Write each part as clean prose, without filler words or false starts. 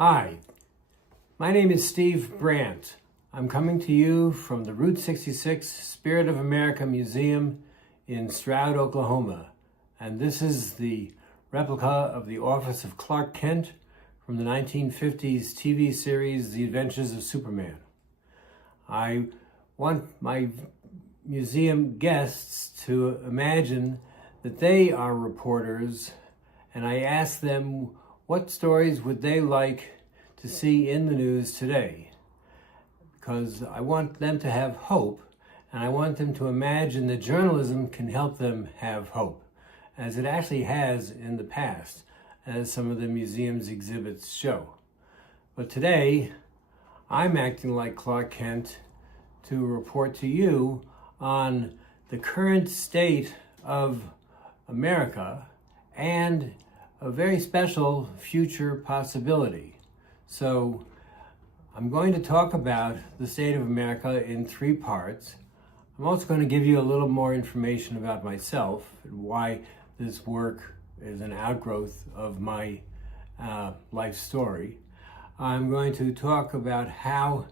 Hi, my name is Steve Brant. I'm coming to you from the Route 66 Spirit of America Museum in Stroud, Oklahoma. And this is the replica of the office of Clark Kent from the 1950s TV series, The Adventures of Superman. I want my museum guests to imagine that they are reporters, and I ask them what stories would they like to see in the news today, because I want them to have hope, and I want them to imagine that journalism can help them have hope, as it actually has in the past, as some of the museum's exhibits show. But today, I'm acting like Clark Kent to report to you on the current state of America and a very special future possibility. So I'm going to talk about the state of America in 3 parts. I'm also going to give you a little more information about myself and why this work is an outgrowth of my life story. I'm going to talk about how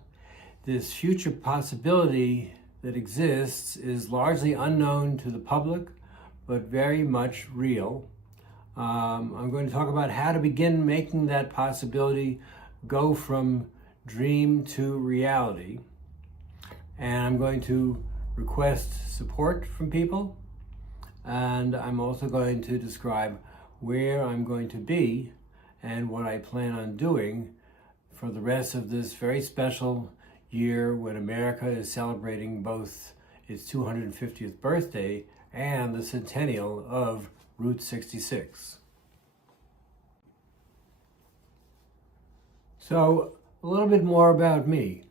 this future possibility that exists is largely unknown to the public, but very much real. I'm going to talk about how to begin making that possibility go from dream to reality. And I'm going to request support from people. And I'm also going to describe where I'm going to be and what I plan on doing for the rest of this very special year when America is celebrating both its 250th birthday and the centennial of Route 66. So, a little bit more about me.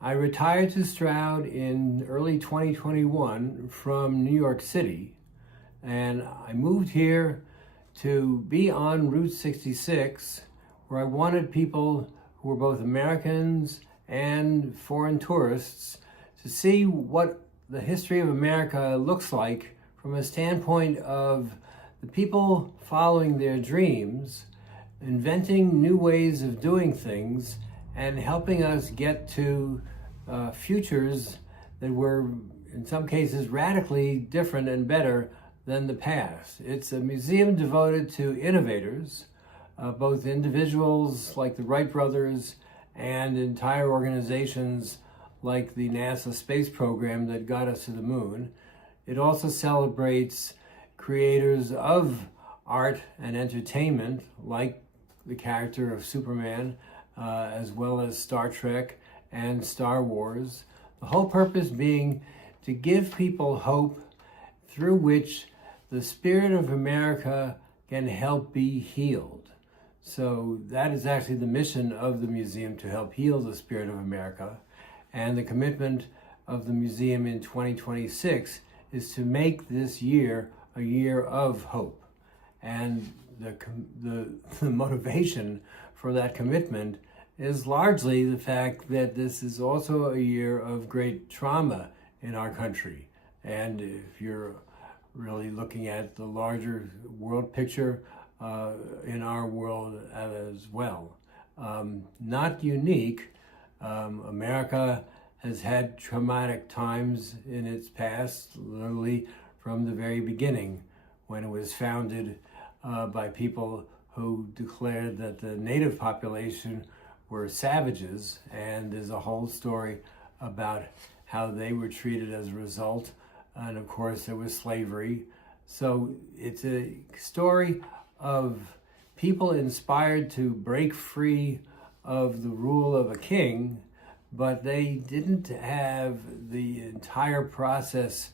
I retired to Stroud in early 2021 from New York City, and I moved here to be on Route 66, where I wanted people who were both Americans and foreign tourists to see what the history of America looks like from a standpoint of the people following their dreams, inventing new ways of doing things, and helping us get to futures that were, in some cases, radically different and better than the past. It's a museum devoted to innovators, both individuals like the Wright brothers and entire organizations like the NASA space program that got us to the moon. It also celebrates creators of art and entertainment like the character of Superman, as well as Star Trek and Star Wars. The whole purpose being to give people hope through which the spirit of America can help be healed. So that is actually the mission of the museum, to help heal the spirit of America. And the commitment of the museum in 2026 is to make this year a year of hope. And the motivation for that commitment is largely the fact that this is also a year of great trauma in our country. And if you're really looking at the larger world picture, in our world as well. Not unique. America has had traumatic times in its past, literally from the very beginning, when it was founded by people who declared that the native population were savages, and there's a whole story about how they were treated as a result. And of course, there was slavery. So it's a story of people inspired to break free of the rule of a king, but they didn't have the entire process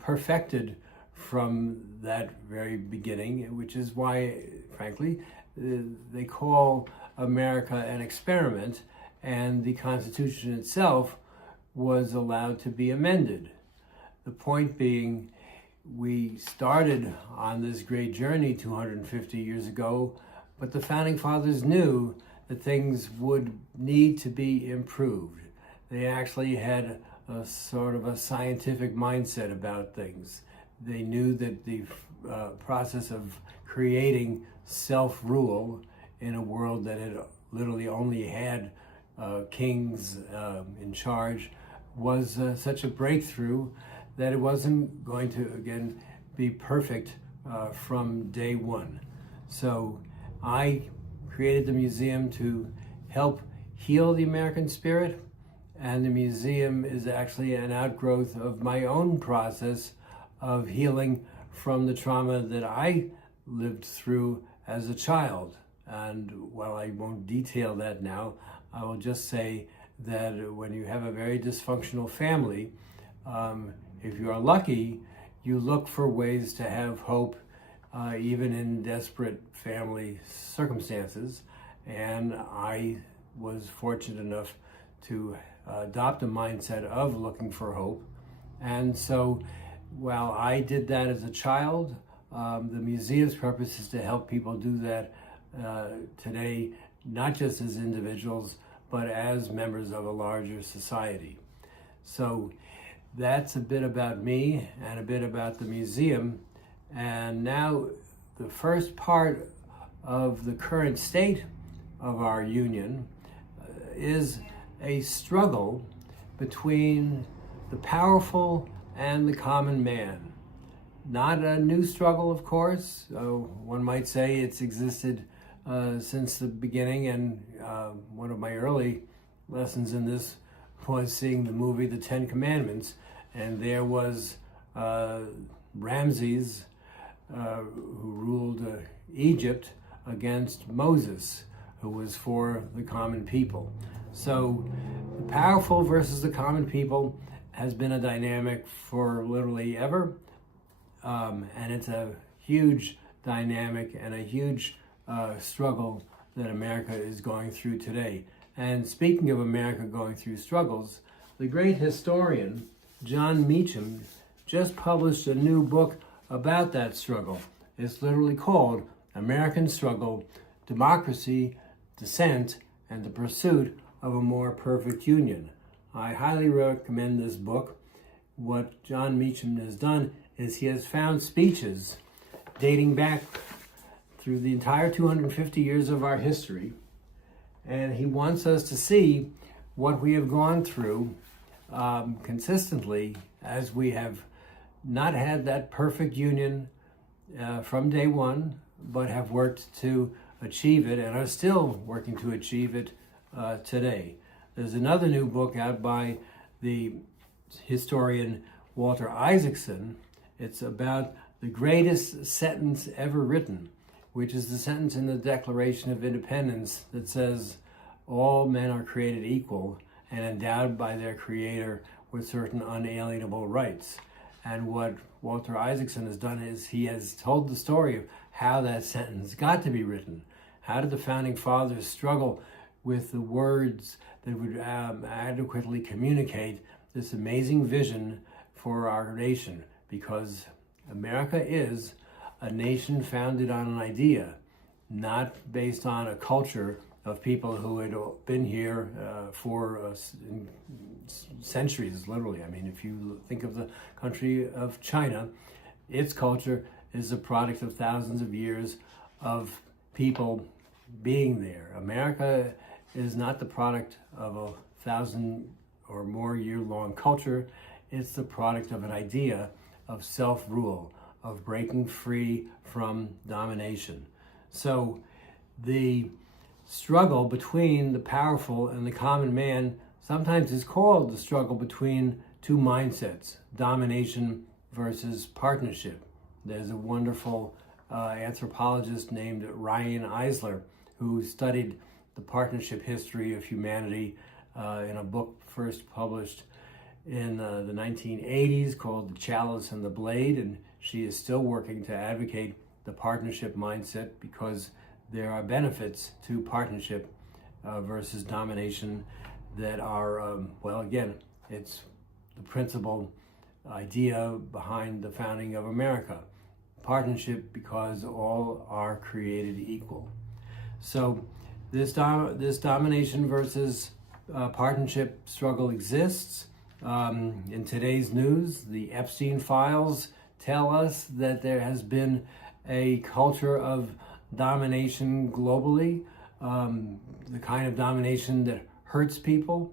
perfected from that very beginning, which is why, frankly, they call America an experiment, and the Constitution itself was allowed to be amended. The point being, we started on this great journey 250 years ago, but the Founding Fathers knew that things would need to be improved. They actually had a sort of a scientific mindset about things. They knew that the process of creating self-rule in a world that had literally only had kings in charge, was such a breakthrough that it wasn't going to, again, be perfect from day one. So I created the museum to help heal the American spirit, and the museum is actually an outgrowth of my own process of healing from the trauma that I lived through as a child. And while I won't detail that now, I will just say that when you have a very dysfunctional family, if you are lucky, you look for ways to have hope even in desperate family circumstances. And I was fortunate enough to adopt a mindset of looking for hope. And so while I did that as a child, the museum's purpose is to help people do that today, not just as individuals, but as members of a larger society. So that's a bit about me and a bit about the museum. And now the first part of the current state of our union is a struggle between the powerful and the common man. Not a new struggle, of course. One might say it's existed since the beginning, and one of my early lessons in this was seeing the movie The Ten Commandments, and there was Ramses, who ruled Egypt, against Moses, who was for the common people. So the powerful versus the common people has been a dynamic for literally ever, and it's a huge dynamic and a huge struggle that America is going through today. And speaking of America going through struggles, the great historian John Meacham just published a new book about that struggle. It's literally called American Struggle, Democracy, Dissent, and the Pursuit of a More Perfect Union. I highly recommend this book. What John Meacham has done is he has found speeches dating back through the entire 250 years of our history, and he wants us to see what we have gone through consistently, as we have not had that perfect union from day one, but have worked to achieve it and are still working to achieve it today. There's another new book out by the historian Walter Isaacson. It's about the greatest sentence ever written, which is the sentence in the Declaration of Independence that says, all men are created equal and endowed by their Creator with certain unalienable rights. And what Walter Isaacson has done is he has told the story of how that sentence got to be written. How did the Founding Fathers struggle with the words that would adequately communicate this amazing vision for our nation? Because America is a nation founded on an idea, not based on a culture of people who had been here for centuries, literally. I mean, if you think of the country of China, its culture is a product of thousands of years of people being there. America is not the product of 1,000 or more year-long culture. It's the product of an idea of self-rule, of breaking free from domination. So the struggle between the powerful and the common man sometimes is called the struggle between two mindsets, domination versus partnership. There's a wonderful anthropologist named Ryan Eisler who studied the partnership history of humanity in a book first published in the 1980s called The Chalice and the Blade, and she is still working to advocate the partnership mindset because there are benefits to partnership versus domination that are, well, again, it's the principal idea behind the founding of America. Partnership because all are created equal. So this domination versus partnership struggle exists. In today's news, the Epstein files tell us that there has been a culture of domination globally the kind of domination that hurts people,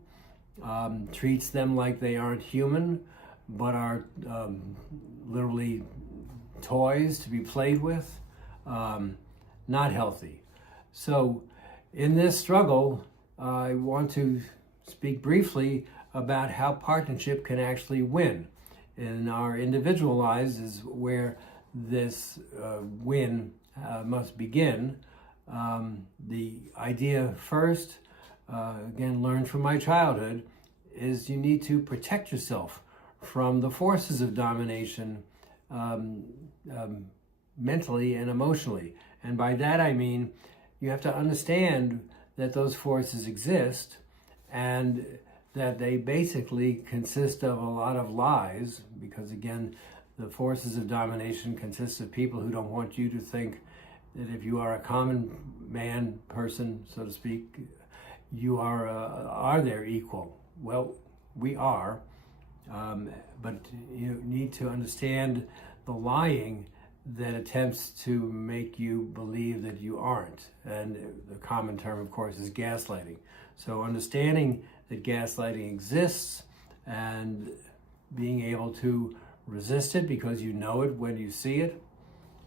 treats them like they aren't human, but are literally toys to be played with, not healthy. So in this struggle, I want to speak briefly about how partnership can actually win. In our individual lives is where this win must begin. The idea first, again, learned from my childhood, is you need to protect yourself from the forces of domination mentally and emotionally. And by that I mean you have to understand that those forces exist and that they basically consist of a lot of lies, because again, the forces of domination consist of people who don't want you to think that if you are a common man, person, so to speak, you are their equal. Well, we are, but you need to understand the lying that attempts to make you believe that you aren't. And the common term, of course, is gaslighting. So understanding that gaslighting exists and being able to resist it because you know it when you see it.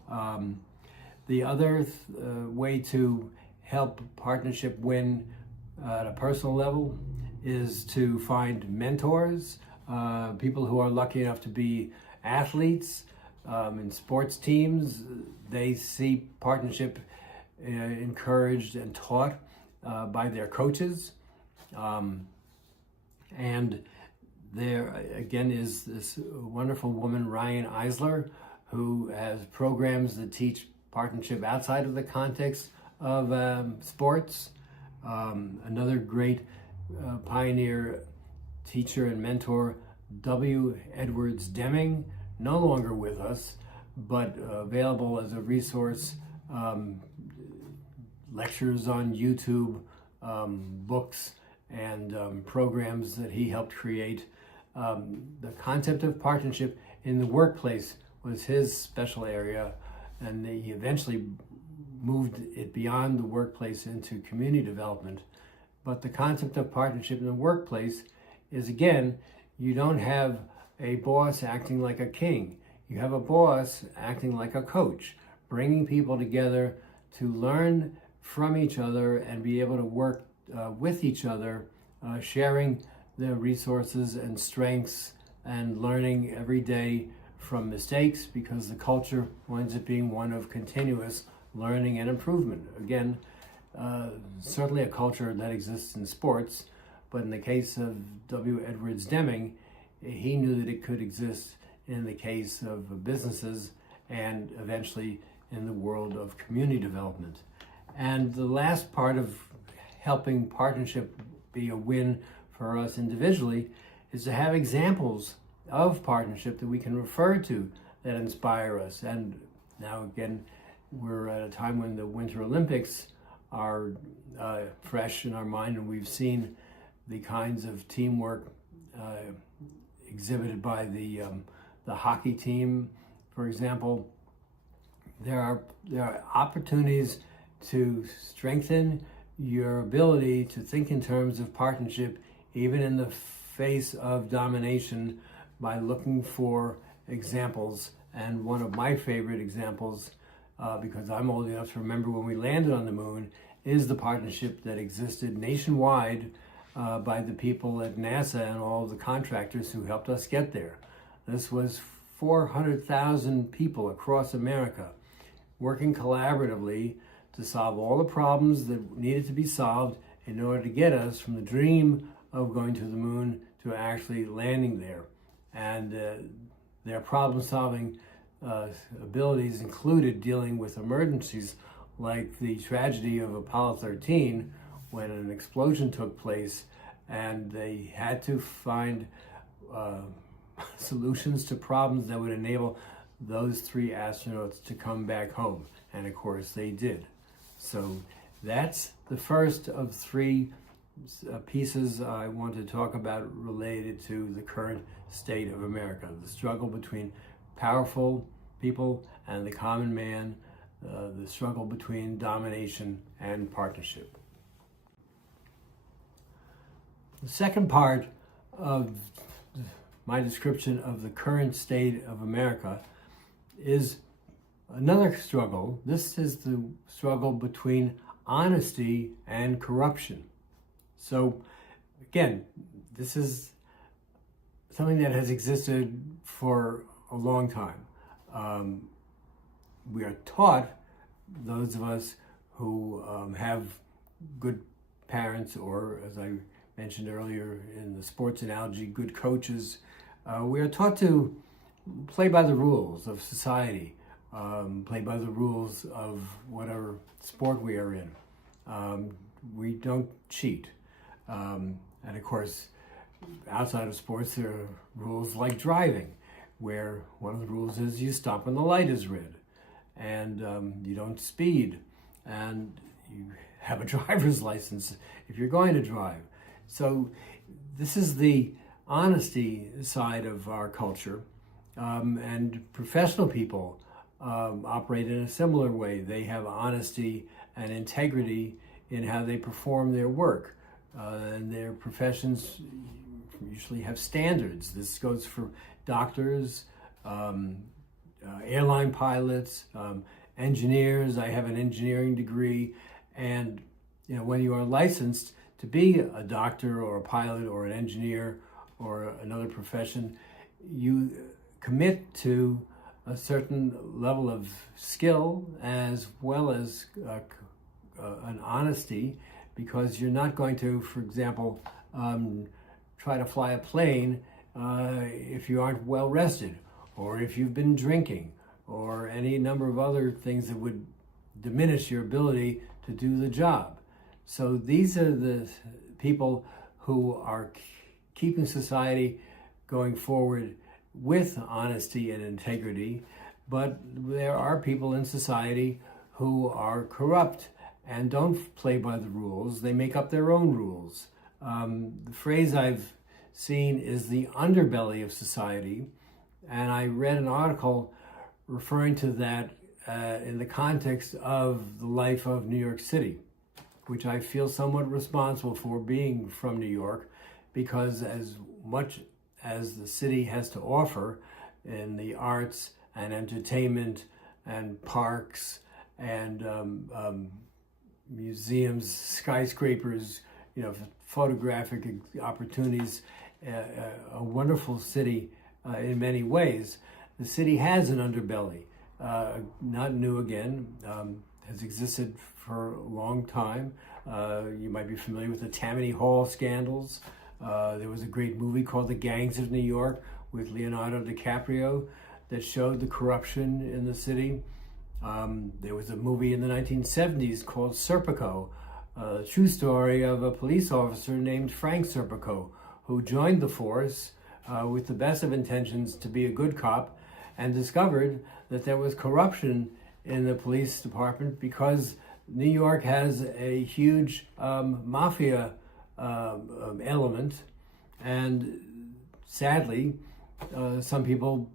The other way to help partnership win at a personal level is to find mentors, people who are lucky enough to be athletes. In sports teams, they see partnership encouraged and taught by their coaches. And there again is this wonderful woman, Ryan Eisler, who has programs that teach partnership outside of the context of sports. Another great pioneer, teacher, and mentor, W. Edwards Deming, no longer with us, but available as a resource, lectures on YouTube, books, and programs that he helped create. The concept of partnership in the workplace was his special area, and he eventually moved it beyond the workplace into community development. But the concept of partnership in the workplace is, again, you don't have a boss acting like a king. You have a boss acting like a coach, bringing people together to learn from each other and be able to work with each other, sharing their resources and strengths and learning every day from mistakes, because the culture winds up being one of continuous learning and improvement. Again, certainly a culture that exists in sports, but in the case of W. Edwards Deming, he knew that it could exist in the case of businesses and eventually in the world of community development. And the last part of helping partnership be a win for us individually is to have examples of partnership that we can refer to that inspire us. And now again, we're at a time when the Winter Olympics are fresh in our mind, and we've seen the kinds of teamwork exhibited by the hockey team, for example. There are opportunities to strengthen your ability to think in terms of partnership, even in the face of domination, by looking for examples. And one of my favorite examples, because I'm old enough to remember when we landed on the moon, is the partnership that existed nationwide by the people at NASA and all of the contractors who helped us get there. This was 400,000 people across America working collaboratively to solve all the problems that needed to be solved in order to get us from the dream of going to the moon to actually landing there. And their problem-solving abilities included dealing with emergencies like the tragedy of Apollo 13, when an explosion took place and they had to find solutions to problems that would enable those 3 astronauts to come back home. And of course they did. So that's the first of 3 pieces I want to talk about related to the current state of America, the struggle between powerful people and the common man, the struggle between domination and partnership. The second part of my description of the current state of America is another struggle. This is the struggle between honesty and corruption. So again, this is something that has existed for a long time. We are taught, those of us who have good parents, or as I mentioned earlier in the sports analogy, good coaches, we are taught to play by the rules of society, play by the rules of whatever sport we are in. We don't cheat. And of course, outside of sports, there are rules like driving, where one of the rules is you stop when the light is red, and you don't speed, and you have a driver's license if you're going to drive. So this is the honesty side of our culture, and professional people operate in a similar way. They have honesty and integrity in how they perform their work, and their professions usually have standards. This goes for doctors, airline pilots, engineers. I have an engineering degree, and when you are licensed to be a doctor or a pilot or an engineer or another profession, you commit to a certain level of skill as well as an honesty, because you're not going to, for example, try to fly a plane if you aren't well rested, or if you've been drinking, or any number of other things that would diminish your ability to do the job. So these are the people who are keeping society going forward with honesty and integrity, but there are people in society who are corrupt and don't play by the rules. They make up their own rules. The phrase I've seen is the underbelly of society, and I read an article referring to that in the context of the life of New York City, which I feel somewhat responsible for, being from New York, because as much as the city has to offer in the arts and entertainment and parks and museums, skyscrapers, photographic opportunities, a wonderful city in many ways, the city has an underbelly, not new again, has existed for a long time. You might be familiar with the Tammany Hall scandals. There was a great movie called The Gangs of New York with Leonardo DiCaprio that showed the corruption in the city. There was a movie in the 1970s called Serpico, a true story of a police officer named Frank Serpico, who joined the force with the best of intentions to be a good cop, and discovered that there was corruption in the police department because New York has a huge mafia element, and sadly, some people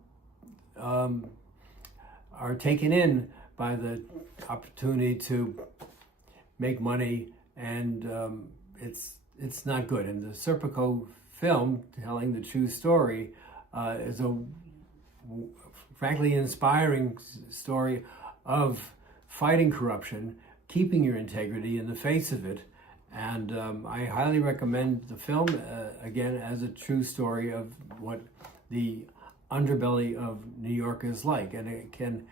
are taken in by the opportunity to make money, and it's not good. And the Serpico film, telling the true story, is a frankly inspiring story of fighting corruption, keeping your integrity in the face of it. And I highly recommend the film, again, as a true story of what the underbelly of New York is like. And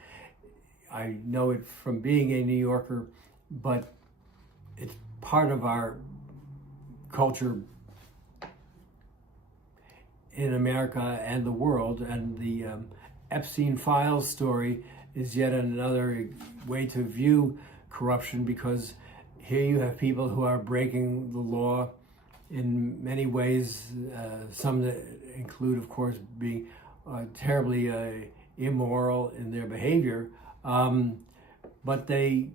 I know it from being a New Yorker, but it's part of our culture in America and the world. And the Epstein Files story is yet another way to view corruption, because here you have people who are breaking the law in many ways, some that include, of course, being terribly immoral in their behavior, but they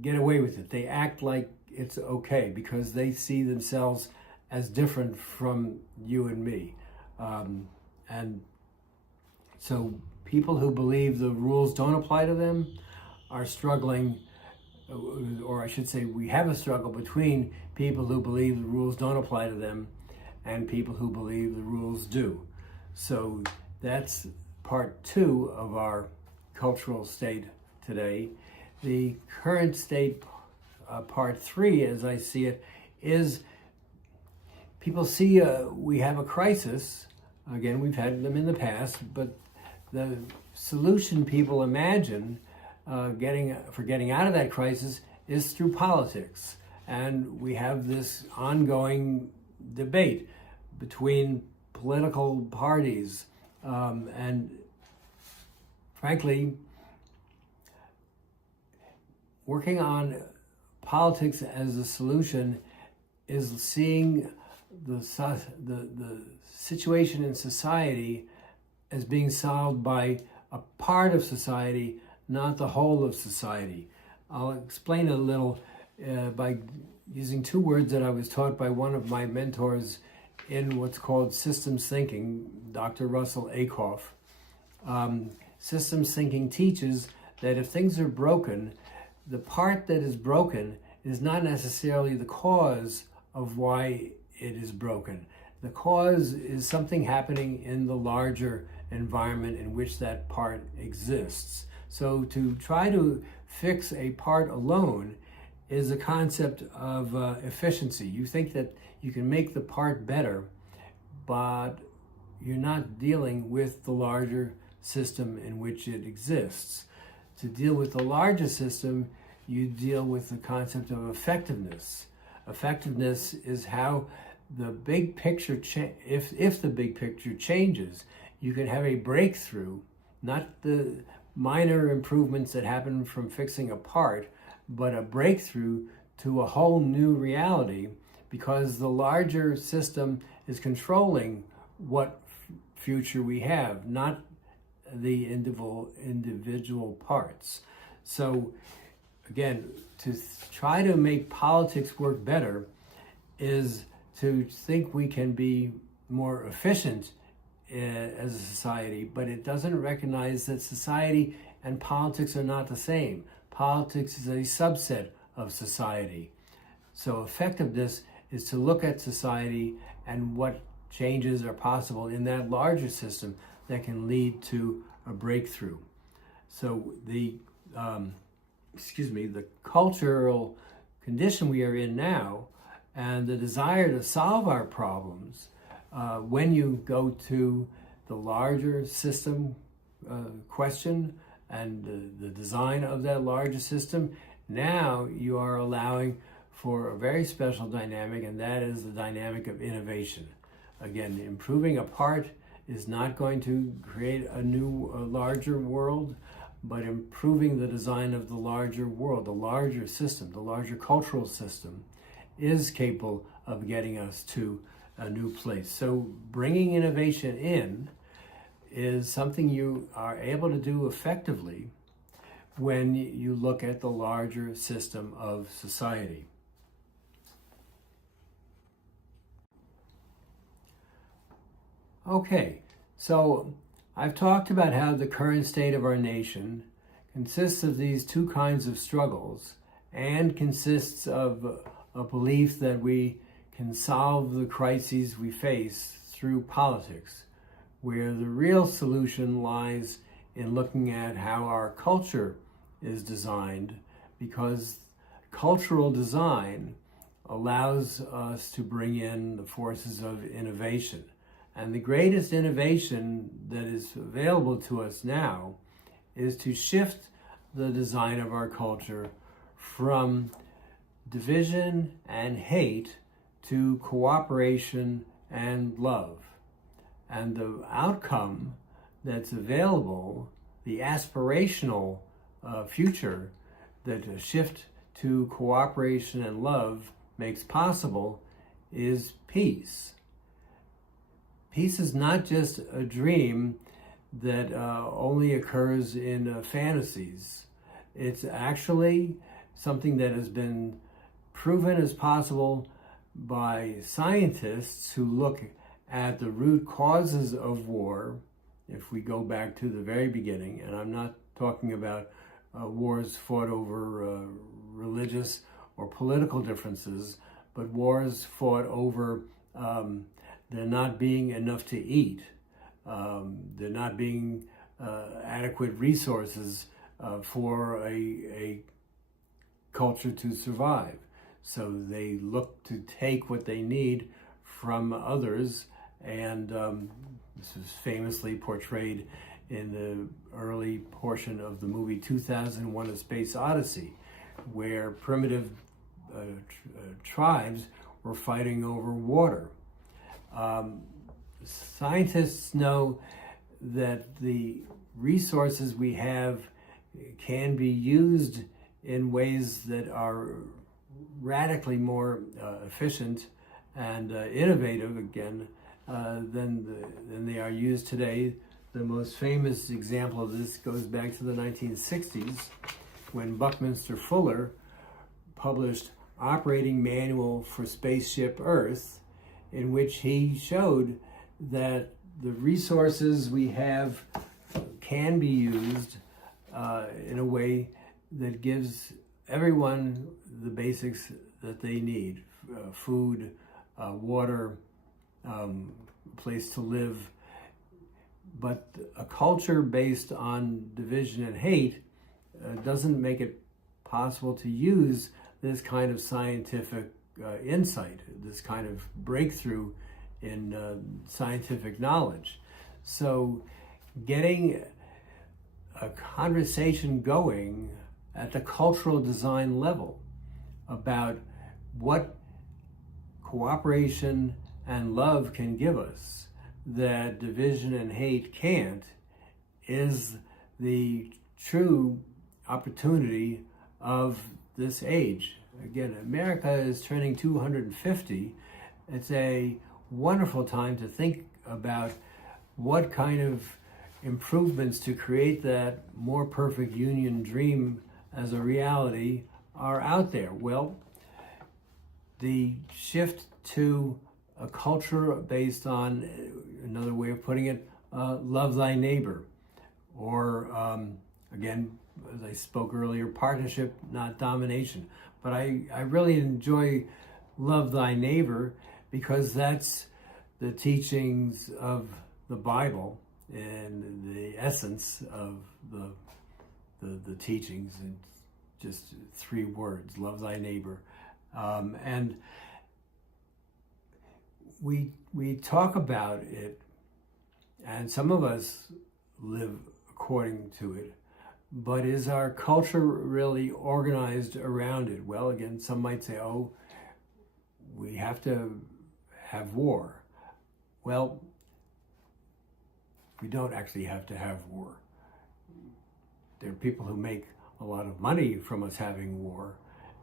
get away with it. They act like it's okay because they see themselves as different from you and me. And so people who believe the rules don't apply to them are struggling, or I should say we have a struggle between people who believe the rules don't apply to them and people who believe the rules do. So that's part 2 of our cultural state today. The current state, part 3, as I see it, is people see we have a crisis. Again, we've had them in the past, but the solution people imagine getting out of that crisis is through politics. And we have this ongoing debate between political parties, and frankly, working on politics as a solution is seeing the situation in society as being solved by a part of society, not the whole of society. I'll explain a little by using 2 words that I was taught by one of my mentors in what's called systems thinking, Dr. Russell Akoff. Systems thinking teaches that if things are broken, the part that is broken is not necessarily the cause of why it is broken. The cause is something happening in the larger environment in which that part exists. So to try to fix a part alone is a concept of efficiency. You think that you can make the part better, but you're not dealing with the larger system in which it exists. To deal with the larger system, you deal with the concept of effectiveness. Effectiveness is how the big picture, if the big picture changes, you can have a breakthrough, not the minor improvements that happen from fixing a part, but a breakthrough to a whole new reality, because the larger system is controlling what future we have, not the individual parts. So again, to try to make politics work better is to think we can be more efficient as a society, but it doesn't recognize that society and politics are not the same. Politics is a subset of society. So effectiveness is to look at society and what changes are possible in that larger system that can lead to a breakthrough. So the cultural condition we are in now and the desire to solve our problems, when you go to the larger system question and the design of that larger system, now you are allowing for a very special dynamic, and that is the dynamic of innovation. Again, improving a part is not going to create a larger world, but improving the design of the larger world, the larger system, the larger cultural system, is capable of getting us to a new place. So bringing innovation in is something you are able to do effectively when you look at the larger system of society. Okay, so I've talked about how the current state of our nation consists of these 2 kinds of struggles and consists of a belief that we can solve the crises we face through politics, where the real solution lies in looking at how our culture is designed, because cultural design allows us to bring in the forces of innovation. And the greatest innovation that is available to us now is to shift the design of our culture from division and hate to cooperation and love. And the outcome that's available, the aspirational future that a shift to cooperation and love makes possible, is peace. Peace is not just a dream that only occurs in fantasies. It's actually something that has been proven as possible by scientists who look at the root causes of war. If we go back to the very beginning, and I'm not talking about wars fought over religious or political differences, but wars fought over there not being enough to eat, there not being adequate resources for a culture to survive. So they look to take what they need from others, and this is famously portrayed in the early portion of the movie 2001: A Space Odyssey, where primitive tribes were fighting over water. Scientists know that the resources we have can be used in ways that are radically more efficient and innovative, again, than they are used today. The most famous example of this goes back to the 1960s, when Buckminster Fuller published Operating Manual for Spaceship Earth, in which he showed that the resources we have can be used in a way that gives everyone the basics that they need: food, water, a place to live. But a culture based on division and hate doesn't make it possible to use this kind of scientific insight, this kind of breakthrough in scientific knowledge. So getting a conversation going at the cultural design level about what cooperation and love can give us that division and hate can't is the true opportunity of this age. Again, America is turning 250. It's a wonderful time to think about what kind of improvements to create that more perfect union dream as a reality are out there. Well, the shift to a culture based on, another way of putting it, love thy neighbor, or again, as I spoke earlier, partnership, not domination. But I really enjoy love thy neighbor because that's the teachings of the Bible and the essence of the teachings in just 3 words: love thy neighbor. And we talk about it, and some of us live according to it, but is our culture really organized around it? Well, again, some might say, oh, we have to have war. Well, we don't actually have to have war. There are people who make a lot of money from us having war,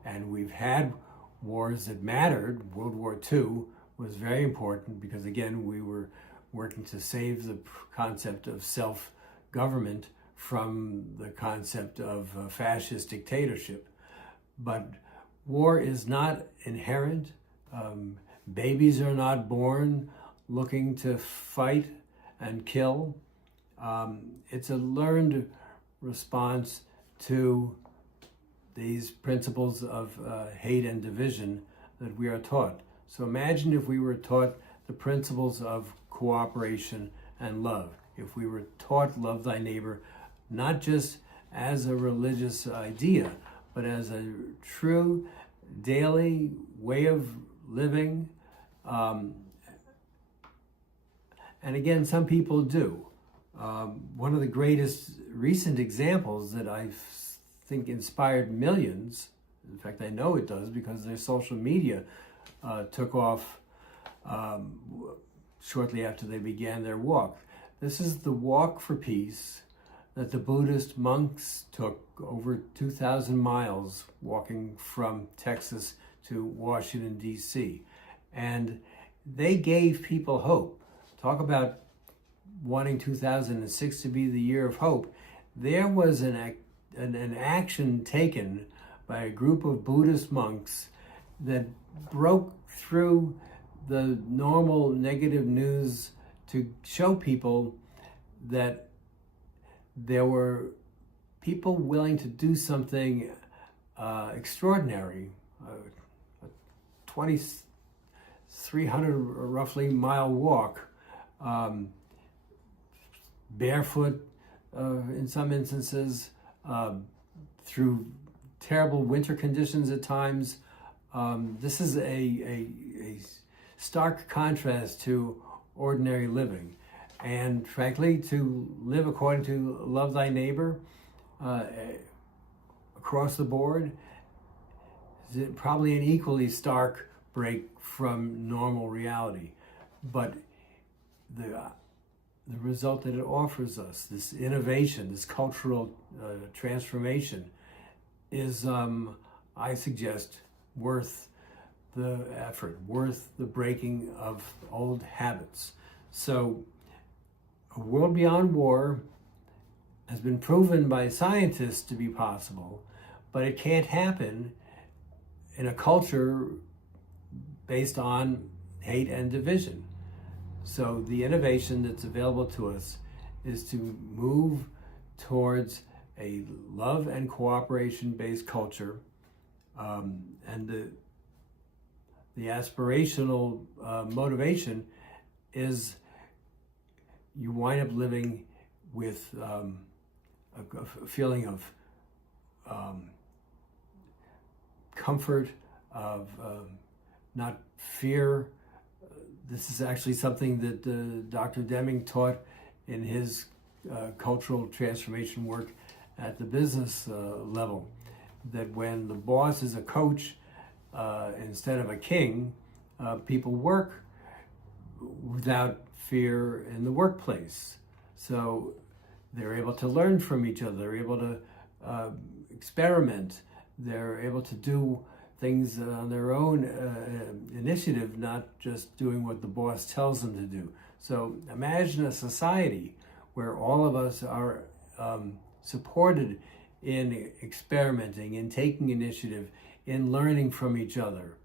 and we've had wars that mattered. World War II was very important because, again, we were working to save the concept of self-government from the concept of fascist dictatorship. But war is not inherent. Babies are not born looking to fight and kill. It's a learned response to these principles of hate and division that we are taught. So imagine if we were taught the principles of cooperation and love. If we were taught love thy neighbor, not just as a religious idea, but as a true daily way of living. And again, some people do. One of the greatest recent examples that I think inspired millions, in fact, I know it does because their social media took off shortly after they began their walk. This is the Walk for Peace that the Buddhist monks took over 2,000 miles walking from Texas to Washington, D.C. And they gave people hope. Talk about wanting 2006 to be the year of hope. There was an action taken by a group of Buddhist monks that broke through the normal negative news to show people that there were people willing to do something extraordinary, 2,300 roughly mile walk, barefoot in some instances, through terrible winter conditions at times. This is a stark contrast to ordinary living. And frankly, to live according to love thy neighbor across the board is probably an equally stark break from normal reality. But the result that it offers us, this innovation, this cultural transformation, is, I suggest, worth the effort, worth the breaking of old habits. So, a world beyond war has been proven by scientists to be possible, but it can't happen in a culture based on hate and division. So the innovation that's available to us is to move towards a love and cooperation-based culture, and the aspirational motivation is you wind up living with a feeling of comfort, of not fear. This is actually something that Dr. Deming taught in his cultural transformation work at the business level, that when the boss is a coach instead of a king, people work without fear in the workplace. So they're able to learn from each other, they're able to experiment, they're able to do things on their own initiative, not just doing what the boss tells them to do. So imagine a society where all of us are supported in experimenting, in taking initiative, in learning from each other.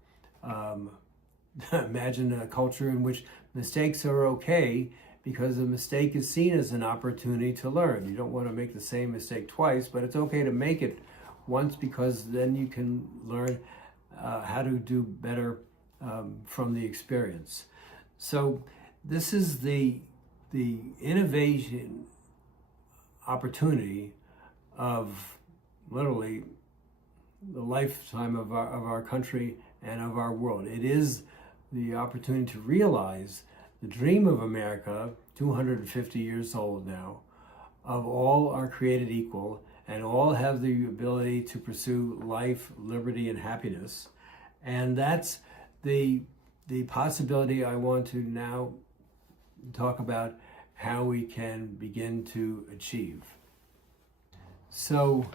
Imagine a culture in which mistakes are okay because a mistake is seen as an opportunity to learn. You don't want to make the same mistake twice, but it's okay to make it once, because then you can learn how to do better from the experience. So this is the innovation opportunity of literally the lifetime of our country and of our world. It is the opportunity to realize the dream of America, 250 years old now, of all are created equal and all have the ability to pursue life, liberty, and happiness. And that's the possibility I want to now talk about how we can begin to achieve. So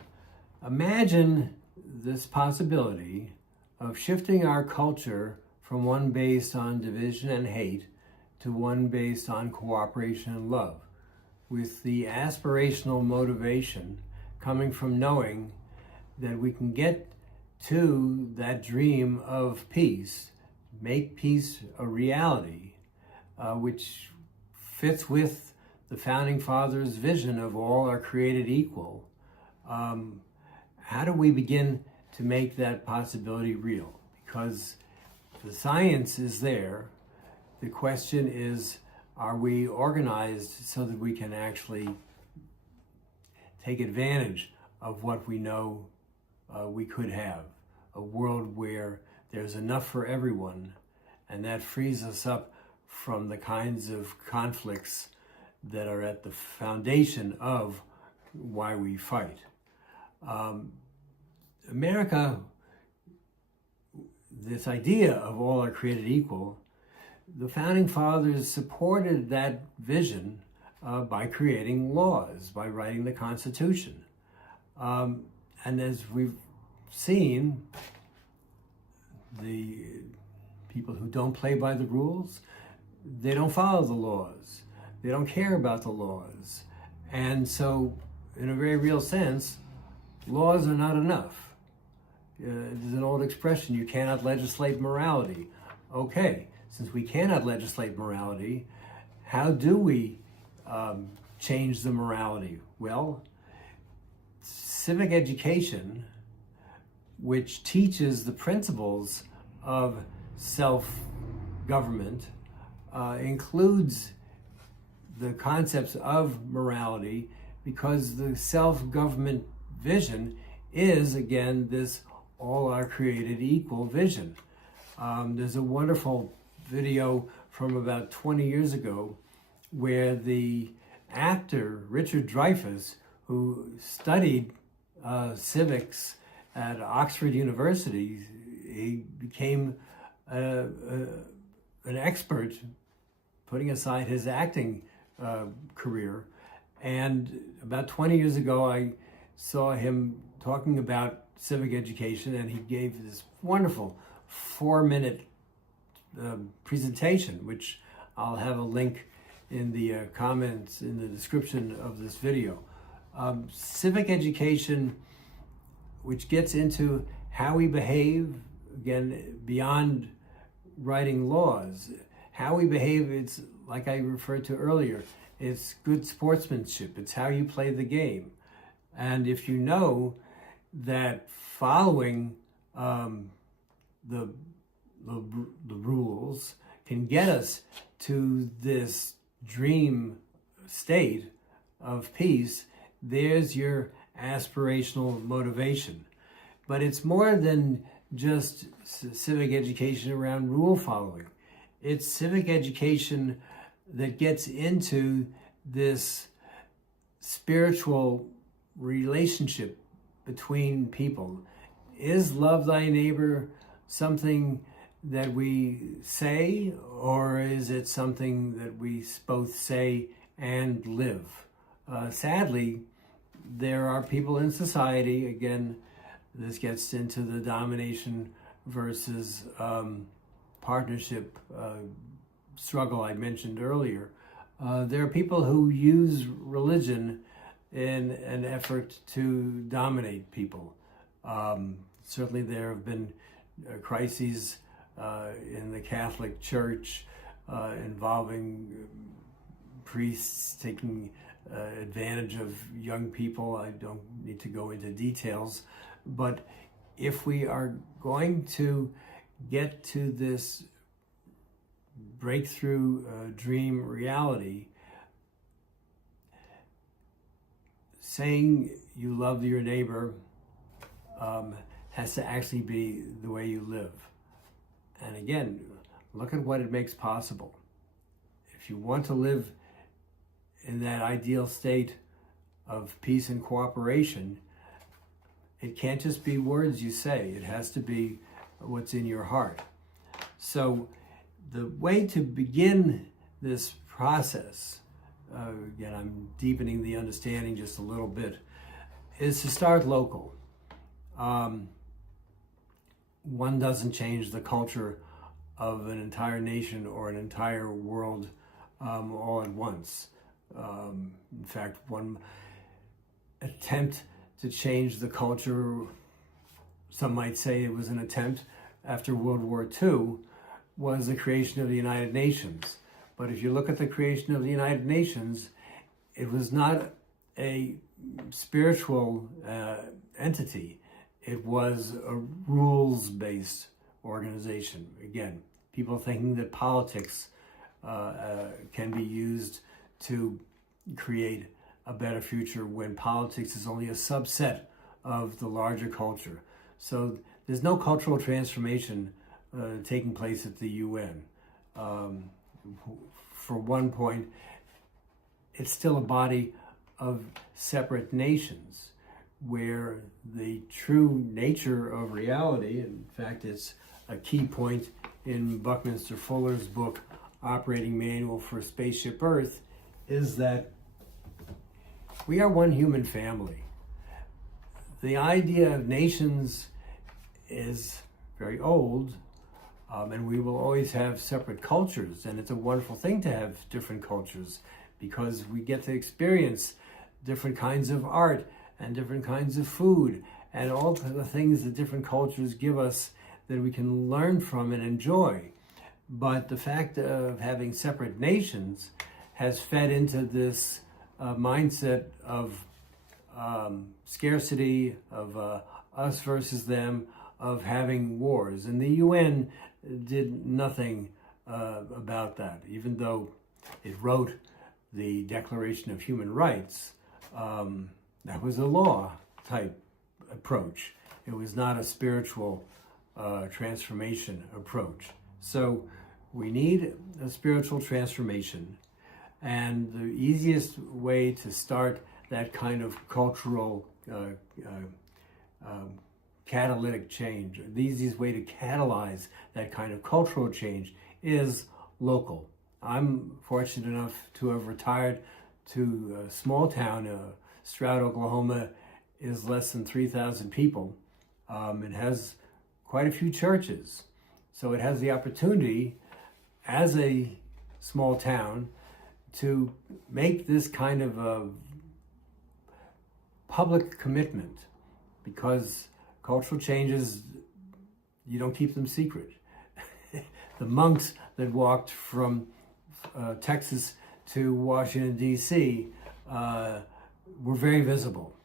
imagine this possibility of shifting our culture from one based on division and hate to one based on cooperation and love, with the aspirational motivation coming from knowing that we can get to that dream of peace, make peace a reality, which fits with the Founding Fathers' vision of all are created equal. How do we begin to make that possibility real? Because the science is there. The question is, are we organized so that we can actually take advantage of what we know we could have? A world where there's enough for everyone, and that frees us up from the kinds of conflicts that are at the foundation of why we fight. America, this idea of all are created equal, the Founding Fathers supported that vision by creating laws, by writing the Constitution. And as we've seen, the people who don't play by the rules, they don't follow the laws. They don't care about the laws. And so, in a very real sense, laws are not enough. There's an old expression, you cannot legislate morality. Okay, since we cannot legislate morality, how do we change the morality? Well, civic education, which teaches the principles of self-government, includes the concepts of morality, because the self-government vision is, again, this all are created equal vision. There's a wonderful video from about 20 years ago where the actor Richard Dreyfuss, who studied civics at Oxford University, he became an expert, putting aside his acting career. And about 20 years ago, I saw him talking about civic education, and he gave this wonderful 4-minute presentation, which I'll have a link in the comments in the description of this video. Civic education, which gets into how we behave, again, beyond writing laws. How we behave, it's like I referred to earlier, it's good sportsmanship. It's how you play the game. And if you know that following the rules can get us to this dream state of peace, there's your aspirational motivation. But it's more than just civic education around rule following. It's civic education that gets into this spiritual relationship between people. Is love thy neighbor something that we say, or is it something that we both say and live? Sadly, there are people in society, again, this gets into the domination versus partnership struggle I mentioned earlier. There are people who use religion in an effort to dominate people. Certainly there have been crises in the Catholic Church involving priests taking advantage of young people. I don't need to go into details, but if we are going to get to this breakthrough dream reality, saying you love your neighbor has to actually be the way you live. And again, look at what it makes possible. If you want to live in that ideal state of peace and cooperation, it can't just be words you say. It has to be what's in your heart. So the way to begin this process, again, I'm deepening the understanding just a little bit, is to start local. One doesn't change the culture of an entire nation or an entire world all at once. In fact, one attempt to change the culture, some might say it was an attempt after World War II, was the creation of the United Nations. But if you look at the creation of the United Nations, it was not a spiritual entity. It was a rules-based organization. Again, people thinking that politics can be used to create a better future when politics is only a subset of the larger culture. So there's no cultural transformation taking place at the UN. For one point, it's still a body of separate nations where the true nature of reality, in fact, it's a key point in Buckminster Fuller's book, Operating Manual for Spaceship Earth, is that we are one human family. The idea of nations is very old, and we will always have separate cultures, and it's a wonderful thing to have different cultures because we get to experience different kinds of art and different kinds of food and all the things that different cultures give us that we can learn from and enjoy. But the fact of having separate nations has fed into this mindset of scarcity, of us versus them, of having wars. And the UN did nothing about that, even though it wrote the Declaration of Human Rights. That was a law type approach. It was not a spiritual transformation approach. So we need a spiritual transformation. And the easiest way to start that kind of cultural catalytic change, the easiest way to catalyze that kind of cultural change is local. I'm fortunate enough to have retired to a small town. Stroud, Oklahoma is less than 3,000 people. It has quite a few churches. So it has the opportunity as a small town to make this kind of a public commitment, because cultural changes, you don't keep them secret. The monks that walked from Texas to Washington, D.C. Were very visible.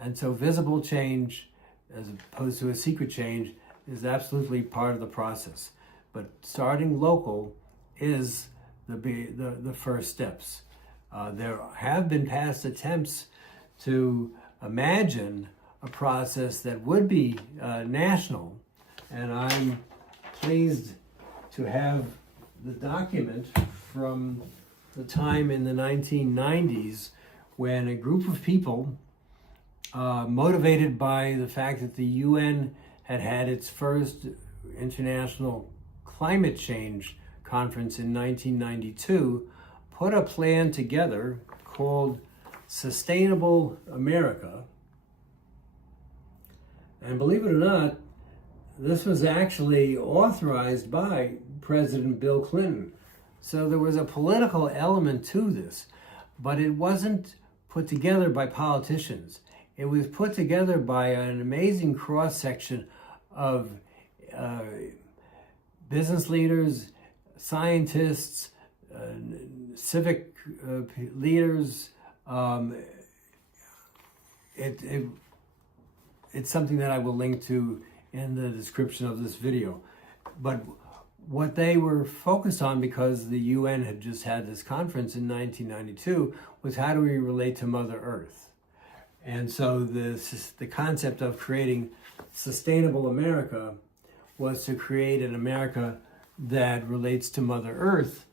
And so visible change, as opposed to a secret change, is absolutely part of the process. But starting local is the first steps. There have been past attempts to imagine a process that would be national, and I'm pleased to have the document from the time in the 1990s when a group of people, motivated by the fact that the UN had had its first international climate change conference in 1992, put a plan together called Sustainable America. And believe it or not, this was actually authorized by President Bill Clinton. So there was a political element to this, but it wasn't put together by politicians. It was put together by an amazing cross-section of business leaders, scientists, civic leaders. It's something that I will link to in the description of this video. But what they were focused on, because the UN had just had this conference in 1992, was how do we relate to Mother Earth? And so the concept of creating Sustainable America was to create an America that relates to Mother Earth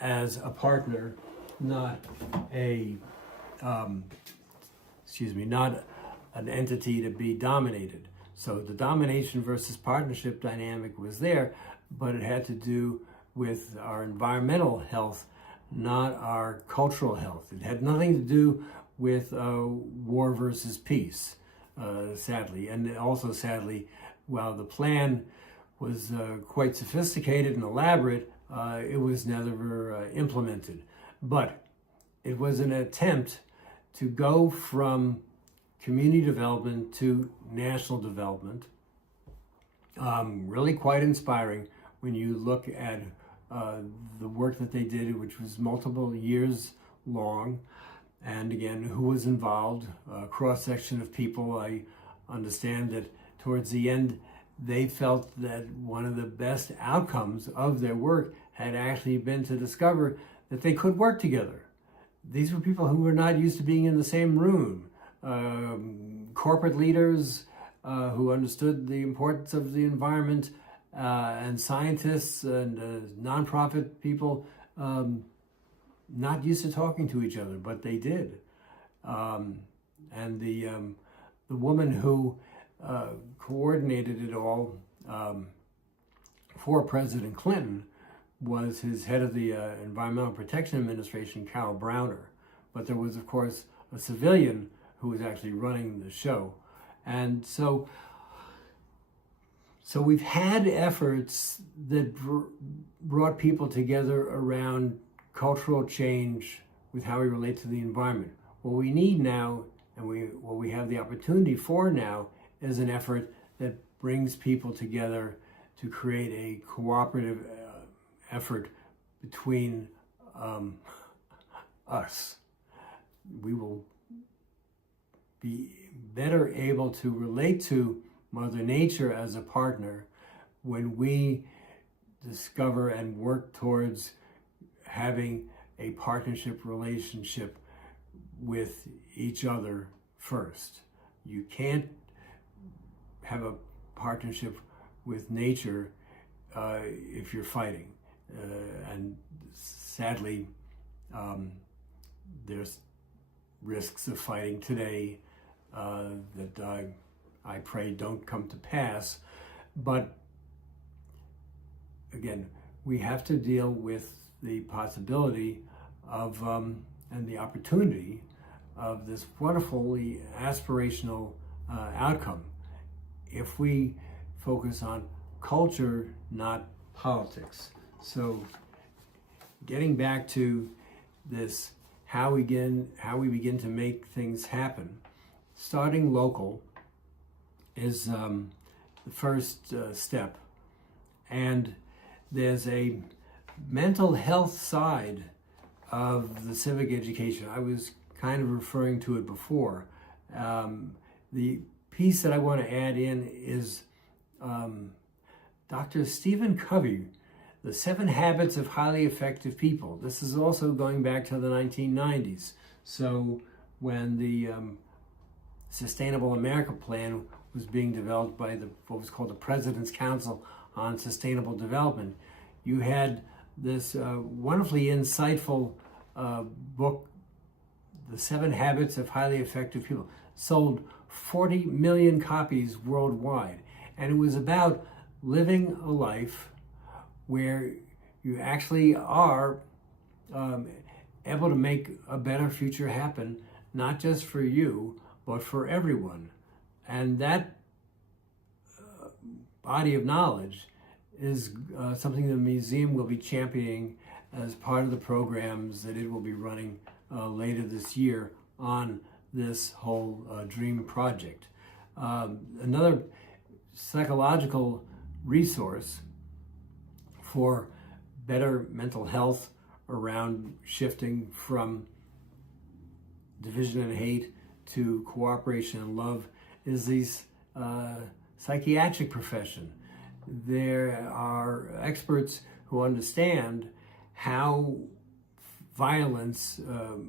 as a partner, not not an entity to be dominated. So the domination versus partnership dynamic was there, but it had to do with our environmental health, not our cultural health. It had nothing to do with war versus peace, sadly. And also, sadly, while the plan was quite sophisticated and elaborate, it was never implemented. But it was an attempt to go from community development to national development. Really quite inspiring when you look at the work that they did, which was multiple years long. And again, who was involved, a cross-section of people. I understand that towards the end, they felt that one of the best outcomes of their work had actually been to discover that they could work together. These were people who were not used to being in the same room. Corporate leaders who understood the importance of the environment, and scientists and nonprofit people not used to talking to each other, but they did. And the woman who coordinated it all for President Clinton was his head of the Environmental Protection Administration, Carol Browner. But there was, of course, a civilian who was actually running the show. And so we've had efforts that brought people together around cultural change with how we relate to the environment. What we need now, and what we have the opportunity for now, is an effort that brings people together to create a cooperative effort between us. We will be better able to relate to Mother Nature as a partner when we discover and work towards having a partnership relationship with each other first. You can't have a partnership with nature if you're fighting. And sadly, there's risks of fighting today that I pray don't come to pass. But again, we have to deal with the possibility of and the opportunity of this wonderfully aspirational outcome if we focus on culture, not politics. So getting back to this, how we begin to make things happen, starting local is the first step. And there's a mental health side of the civic education. I was kind of referring to it before. The piece that I want to add in is Dr. Stephen Covey, The 7 Habits of Highly Effective People. This is also going back to the 1990s. So when the Sustainable America Plan was being developed by what was called the President's Council on Sustainable Development, you had this wonderfully insightful book, The 7 Habits of Highly Effective People, sold 40 million copies worldwide. And it was about living a life where you actually are able to make a better future happen, not just for you, but for everyone. And that body of knowledge is something the museum will be championing as part of the programs that it will be running later this year on this whole DREAM project. Another psychological resource for better mental health around shifting from division and hate to cooperation and love is these psychiatric profession. There are experts who understand how violence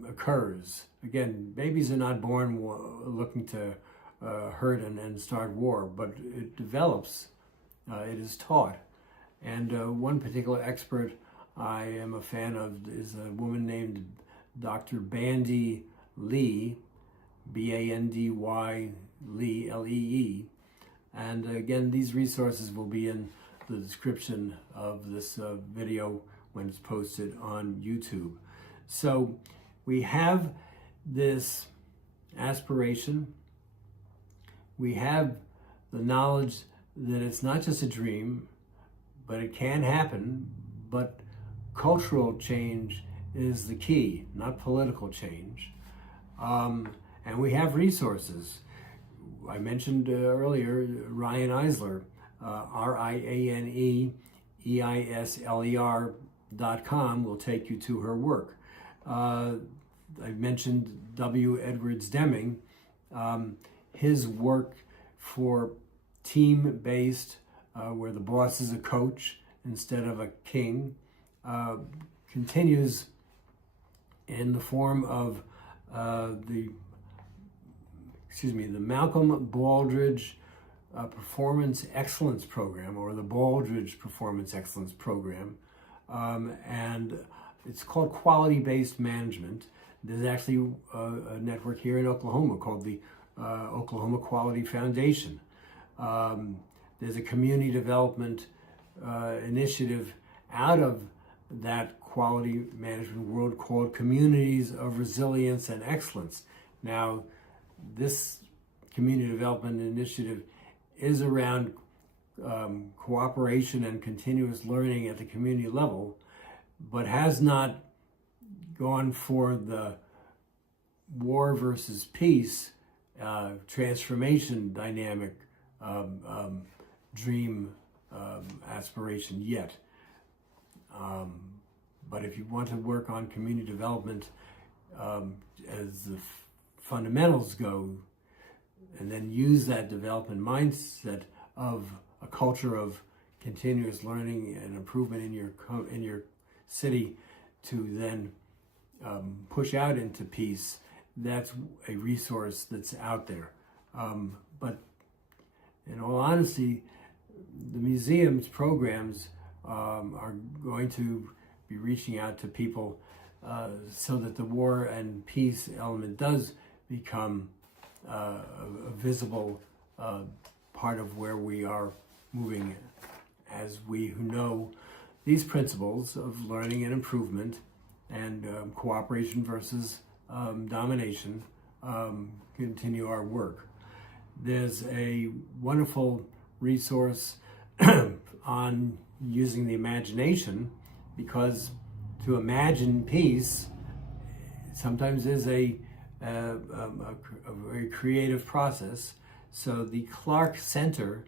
occurs. Again, babies are not born looking to hurt and start war, but it develops, it is taught. And one particular expert I am a fan of is a woman named Dr. Bandy Lee, B-A-N-D-Y Lee, L-E-E. And again, these resources will be in the description of this video when it's posted on YouTube. So we have this aspiration. We have the knowledge that it's not just a dream, but it can happen. But cultural change is the key, not political change. And we have resources. I mentioned earlier Ryan Eisler, RIANEEISLER.com will take you to her work. I mentioned W. Edwards Deming. His work for team-based, where the boss is a coach instead of a king, continues in the form of the Malcolm Baldrige Performance Excellence Program, or the Baldrige Performance Excellence Program, and it's called Quality-Based Management. There's actually a network here in Oklahoma called the Oklahoma Quality Foundation. There's a community development initiative out of that quality management world called Communities of Resilience and Excellence. Now, this community development initiative is around cooperation and continuous learning at the community level, but has not gone for the war versus peace transformation dynamic dream aspiration yet. But if you want to work on community development as the fundamentals go, and then use that development mindset of a culture of continuous learning and improvement in your city to then push out into peace. That's a resource that's out there. But in all honesty, the museum's programs are going to be reaching out to people so that the war and peace element does become a visible part of where we are moving, as we who know these principles of learning and improvement and cooperation versus domination continue our work. There's a wonderful resource on using the imagination, because to imagine peace sometimes is a very creative process. So the Clark Center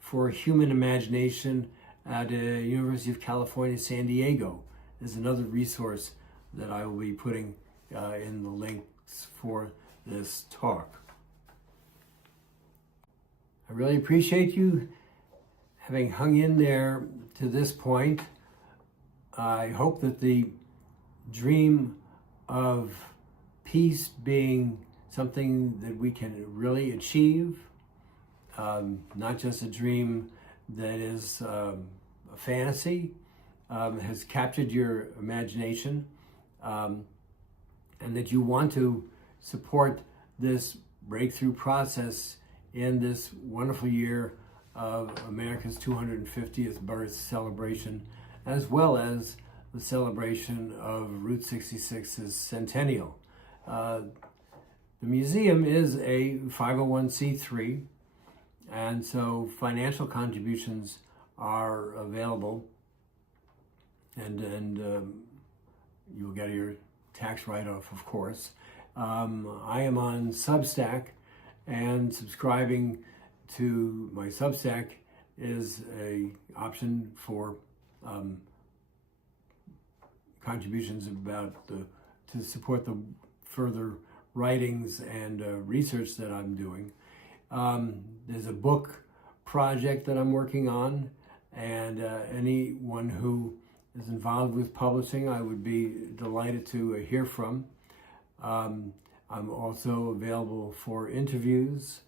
for Human Imagination at the University of California, San Diego is another resource that I will be putting in the links for this talk. I really appreciate you having hung in there to this point. I hope that the dream of peace being something that we can really achieve, not just a dream that is a fantasy, has captured your imagination, and that you want to support this breakthrough process in this wonderful year of America's 250th birth celebration, as well as the celebration of Route 66's centennial. The museum is a 501c3, and so financial contributions are available, and you'll get your tax write-off, of course. I am on Substack, and subscribing to my Substack is a option for contributions to support the further writings and research that I'm doing. There's a book project that I'm working on, and anyone who is involved with publishing, I would be delighted to hear from. I'm also available for interviews.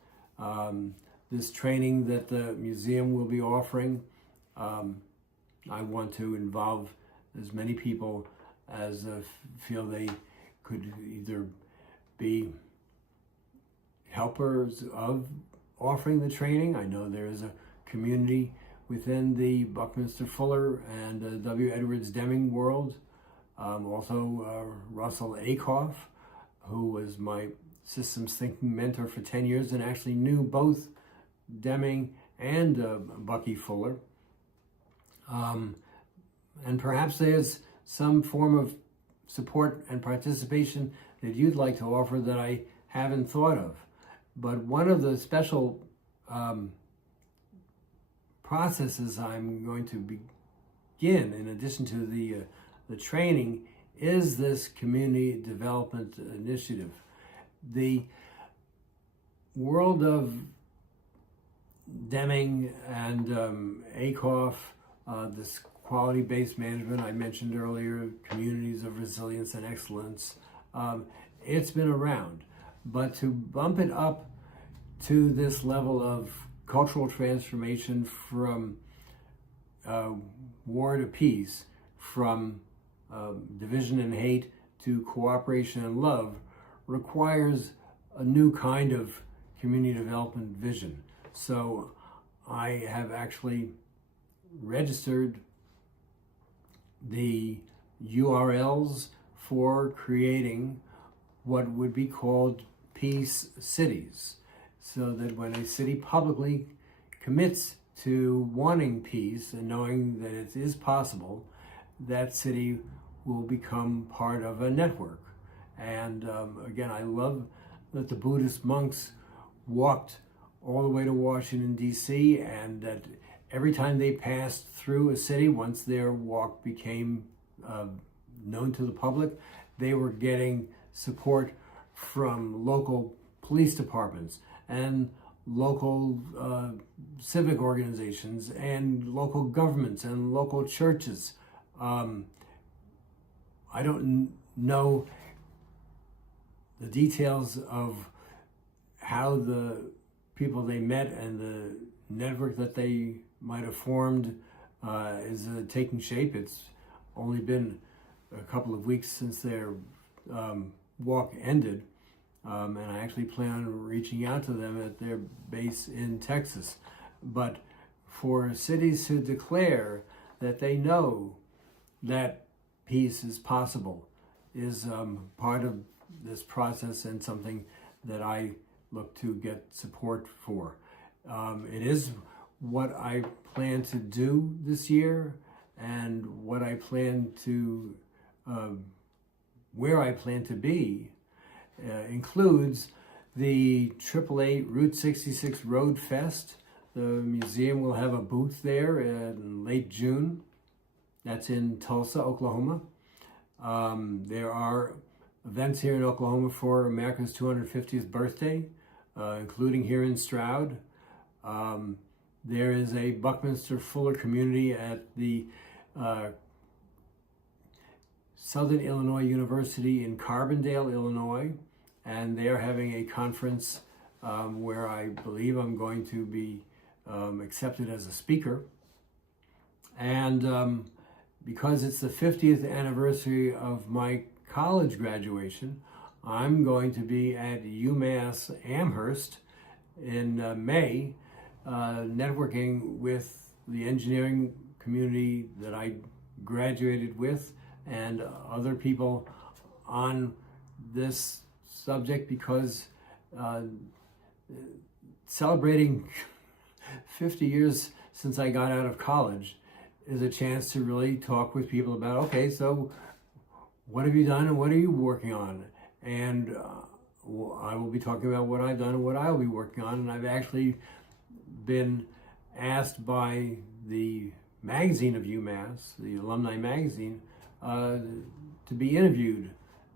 This training that the museum will be offering, I want to involve as many people as feel they could either be helpers of offering the training. I know there is a community within the Buckminster Fuller and W. Edwards Deming world. Also Russell Akoff, who was my systems thinking mentor for 10 years and actually knew both Deming and Bucky Fuller. And perhaps there's some form of support and participation that you'd like to offer that I haven't thought of. But one of the special processes I'm going to begin, in addition to the training, is this community development initiative. The world of Deming and Akoff, this quality-based management I mentioned earlier, communities of resilience and excellence, it's been around. But to bump it up to this level of cultural transformation from war to peace, from division and hate to cooperation and love, requires a new kind of community development vision. So I have actually registered the URLs for creating what would be called peace cities, so that when a city publicly commits to wanting peace and knowing that it is possible, that city will become part of a network. And again, I love that the Buddhist monks walked all the way to Washington, D.C., and that every time they passed through a city, once their walk became known to the public, they were getting support from local police departments and local civic organizations and local governments and local churches. I don't know the details of how the people they met and the network that they might have formed is taking shape. It's only been a couple of weeks since their walk ended, and I actually plan on reaching out to them at their base in Texas. But for cities to declare that they know that peace is possible is part of this process and something that I look to get support for. It is what I plan to do this year, and what I plan to, where I plan to be, includes the 888 Route 66 Road Fest. The museum will have a booth there in late June. That's in Tulsa, Oklahoma. There are events here in Oklahoma for America's 250th birthday, including here in Stroud. There is a Buckminster Fuller community at the Southern Illinois University in Carbondale, Illinois, and they are having a conference where I believe I'm going to be accepted as a speaker. And because it's the 50th anniversary of my college graduation, I'm going to be at UMass Amherst in May, networking with the engineering community that I graduated with and other people on this subject, because celebrating 50 years since I got out of college is a chance to really talk with people about, okay, so what have you done and what are you working on? And I will be talking about what I've done and what I will be working on. And I've actually been asked by the magazine of UMass, the alumni magazine, to be interviewed.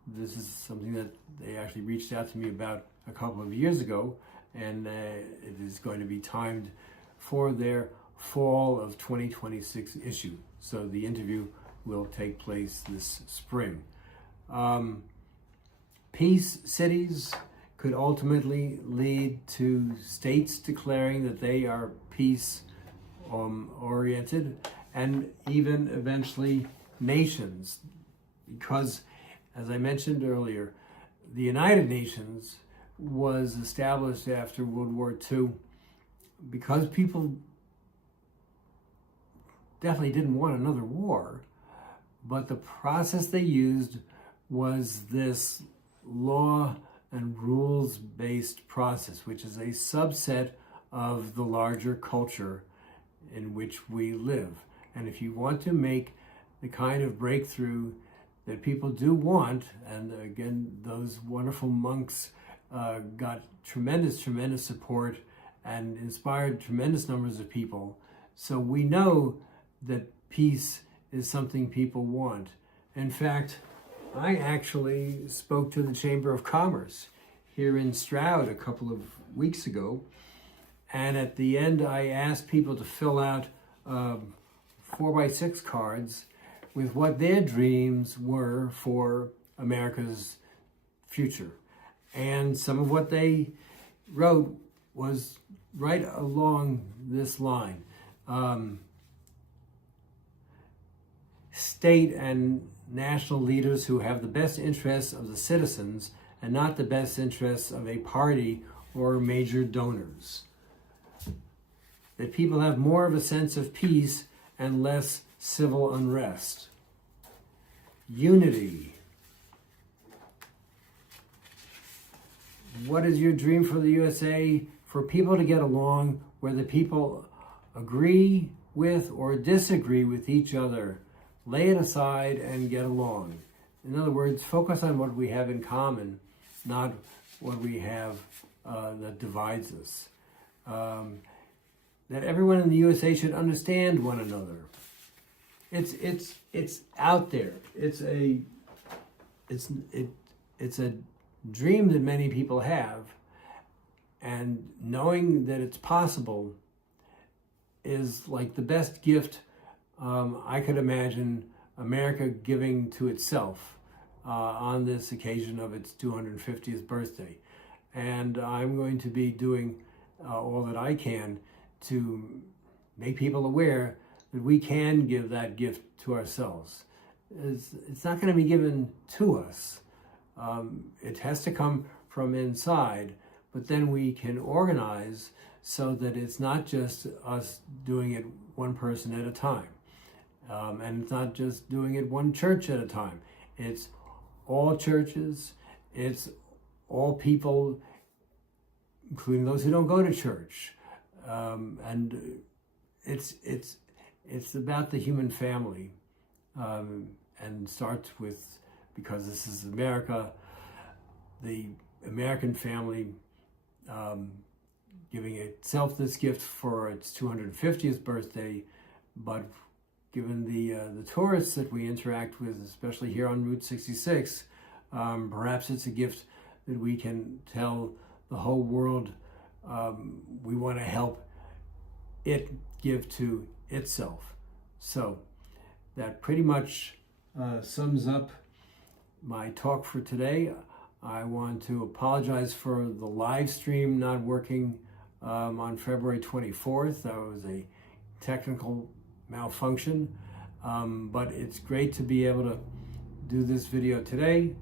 This is something that they actually reached out to me about a couple of years ago, and it is going to be timed for their fall of 2026 issue. So the interview will take place this spring. Peace cities could ultimately lead to states declaring that they are peace oriented, and even eventually nations, because as I mentioned earlier, the United Nations was established after World War II because people definitely didn't want another war, but the process they used was this law and rules-based process, which is a subset of the larger culture in which we live. And if you want to make the kind of breakthrough that people do want, and again, those wonderful monks got tremendous support and inspired tremendous numbers of people. So we know that peace is something people want. In fact, I actually spoke to the Chamber of Commerce here in Stroud a couple of weeks ago, and at the end I asked people to fill out 4x6 cards with what their dreams were for America's future. And some of what they wrote was right along this line. State and national leaders who have the best interests of the citizens and not the best interests of a party or major donors. That people have more of a sense of peace and less civil unrest. Unity. What is your dream for the USA? For people to get along, where the people agree with or disagree with each other. Lay it aside and get along. In other words, focus on what we have in common, not what we have that divides us. That everyone in the USA should understand one another. It's out there. It's a dream that many people have, And knowing that it's possible is like the best gift I could imagine America giving to itself on this occasion of its 250th birthday. And I'm going to be doing all that I can to make people aware that we can give that gift to ourselves. It's not going to be given to us. It has to come from inside, but then we can organize so that it's not just us doing it one person at a time. And it's not just doing it one church at a time. It's all churches, it's all people, including those who don't go to church. And it's about the human family, and starts with, because this is America, the American family giving itself this gift for its 250th birthday, but given the tourists that we interact with, especially here on Route 66, perhaps it's a gift that we can tell the whole world we want to help it give to itself. So that pretty much sums up my talk for today. I want to apologize for the live stream not working on February 24th. That was a technical malfunction, but it's great to be able to do this video today,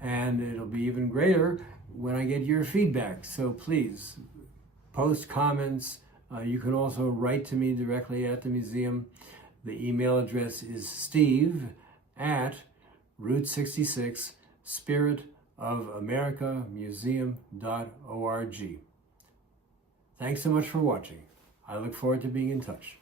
and it'll be even greater when I get your feedback. So please post comments. You can also write to me directly at the museum. The email address is steve@Route66 Spirit of America Museum.org. Thanks so much for watching. I look forward to being in touch.